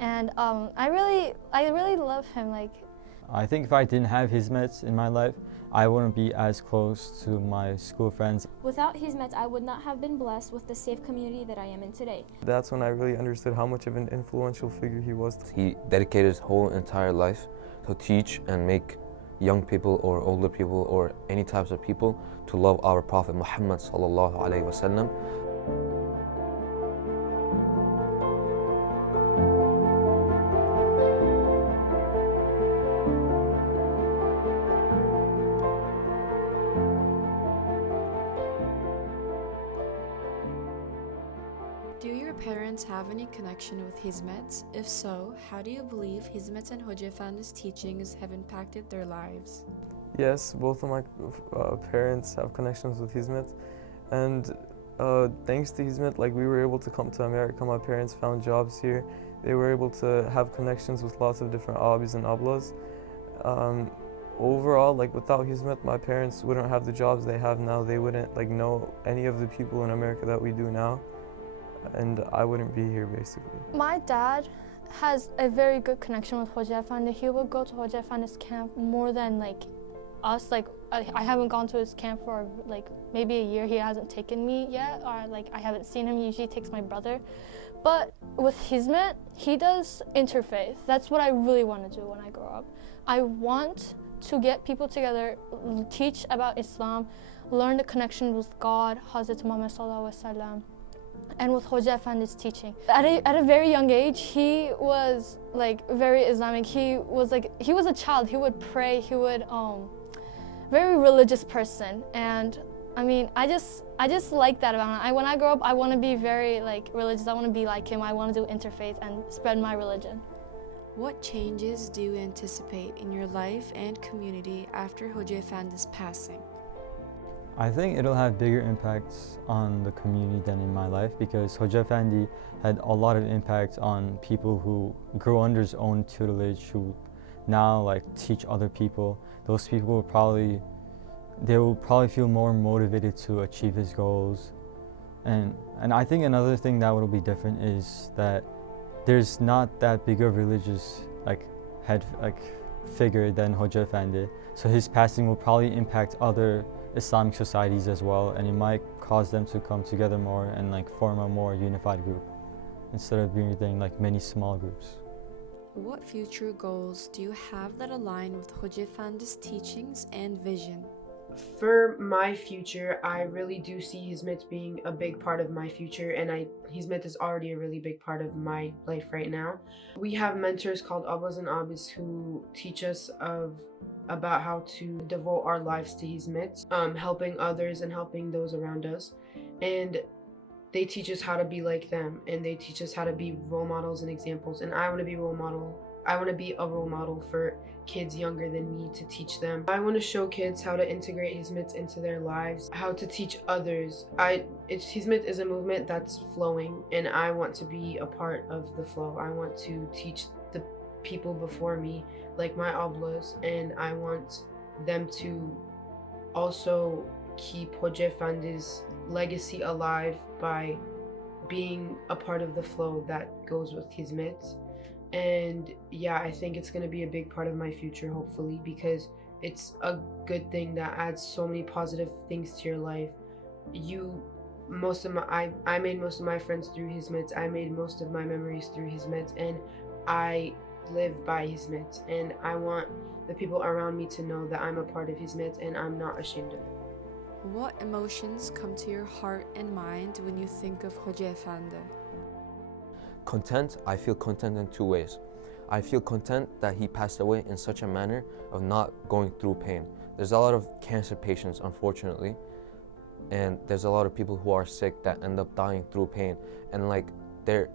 and I really love him. Like, I think if I didn't have Hizmet in my life, I wouldn't be as close to my school friends. Without Hizmet, I would not have been blessed with the safe community that I am in today. That's when I really understood how much of an influential figure he was. He dedicated his whole entire life to teach and make young people or older people or any types of people to love our Prophet Muhammad sallallahu alaihi wasallam. Do your parents have any connection with Hizmet? If so, how do you believe Hizmet and Hocaefendi's teachings have impacted their lives? Yes, both of my parents have connections with Hizmet, and thanks to Hizmet, like, we were able to come to America. My parents found jobs here. They were able to have connections with lots of different abis and ablas. Overall, like, without Hizmet, my parents wouldn't have the jobs they have now. They wouldn't know any of the people in America that we do now, and I wouldn't be here basically. my dad has a very good connection with Hocaefendi. He would go to Hocaefendi's camp more than like us. Like, I haven't gone to his camp for like maybe a year. He hasn't taken me yet, or like I haven't seen him. He usually takes my brother. But with Hizmet, he does interfaith. That's what I really want to do when I grow up. I want to get people together, teach about Islam, learn the connection with God, Hazrat Muhammad sallallahu alaihi wasallam, and with Hocaefendi's teaching. At a very young age, he was like very Islamic. He was a child. He would pray. He would very religious person. And I mean, I just like that about him. When I grow up, I want to be very like religious. I want to be like him. I want to do interfaith and spread my religion. What changes do you anticipate in your life and community after Hocaefendi's passing? I think it'll have bigger impacts on the community than in my life, because Hocaefendi had a lot of impact on people who grew under his own tutelage, who now like teach other people. Those people will probably feel more motivated to achieve his goals. And I think another thing that will be different is that there's not that big of a religious figure than Hocaefendi. So his passing will probably impact other Islamic societies as well, and it might cause them to come together more and like form a more unified group instead of being like many small groups. What future goals do you have that align with Hocaefendi's teachings and vision? For my future, I really do see Hizmet being a big part of my future, and Hizmet is already a really big part of my life right now. We have mentors called Abbas and Abis who teach us about how to devote our lives to Hizmet, helping others and helping those around us. And they teach us how to be like them, and they teach us how to be role models and examples. And I want to be a role model for kids younger than me, to teach them. I want to show kids how to integrate Hizmet into their lives, how to teach others. Hizmet is a movement that's flowing, and I want to be a part of the flow. I want to teach the people before me, like my ablas, and I want them to also keep Hocaefendi's legacy alive by being a part of the flow that goes with Hizmet. And yeah, I think it's going to be a big part of my future, hopefully, because it's a good thing that adds so many positive things to your life. I made most of my friends through Hizmet. I made most of my memories through Hizmet, and I live by Hizmet, and I want the people around me to know that I'm a part of Hizmet and I'm not ashamed of it. What emotions come to your heart and mind when you think of Hocaefendi? Content, I feel content in two ways. I feel content that he passed away in such a manner of not going through pain. There's a lot of cancer patients, unfortunately, and there's a lot of people who are sick that end up dying through pain, and like they're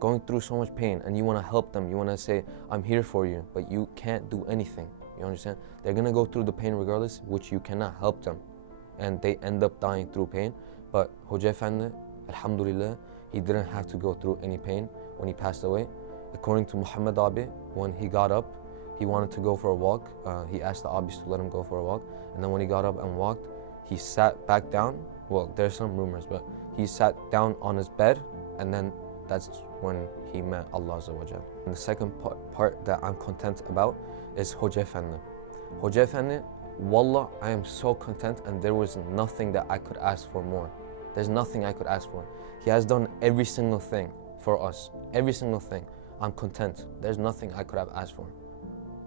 going through so much pain, and you want to help them, you want to say, I'm here for you, but you can't do anything. You understand? They're gonna go through the pain regardless, which you cannot help them, and they end up dying through pain. But Hocaefendi, alhamdulillah, he didn't have to go through any pain when he passed away. According to Muhammad Abi, when he got up, he wanted to go for a walk. He asked the Abis to let him go for a walk, and then when he got up and walked, he sat back down. Well, there's some rumors, but he sat down on his bed, and then that's when he met Allah Azza wa Jal. And the second part that I'm content about is Hocaefendi. Hocaefendi, Wallah, I am so content, and there was nothing that I could ask for more. There's nothing I could ask for. He has done every single thing for us, every single thing. I'm content. There's nothing I could have asked for.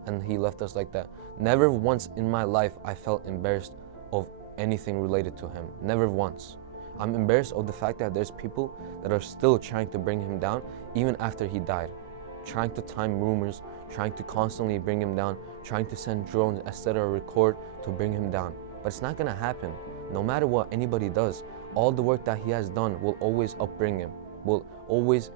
And he left us like that. Never once in my life I felt embarrassed of anything related to him. Never once. I'm embarrassed of the fact that there's people that are still trying to bring him down even after he died. Trying to time rumors, trying to constantly bring him down, trying to send drones instead of record to bring him down. But it's not gonna happen. No matter what anybody does, all the work that he has done will always upbring him, will always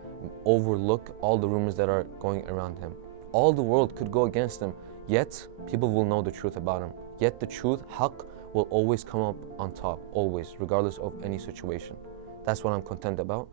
overlook all the rumors that are going around him. All the world could go against him, yet people will know the truth about him. Yet the truth, haqq, will always come up on top, always, regardless of any situation. That's what I'm content about.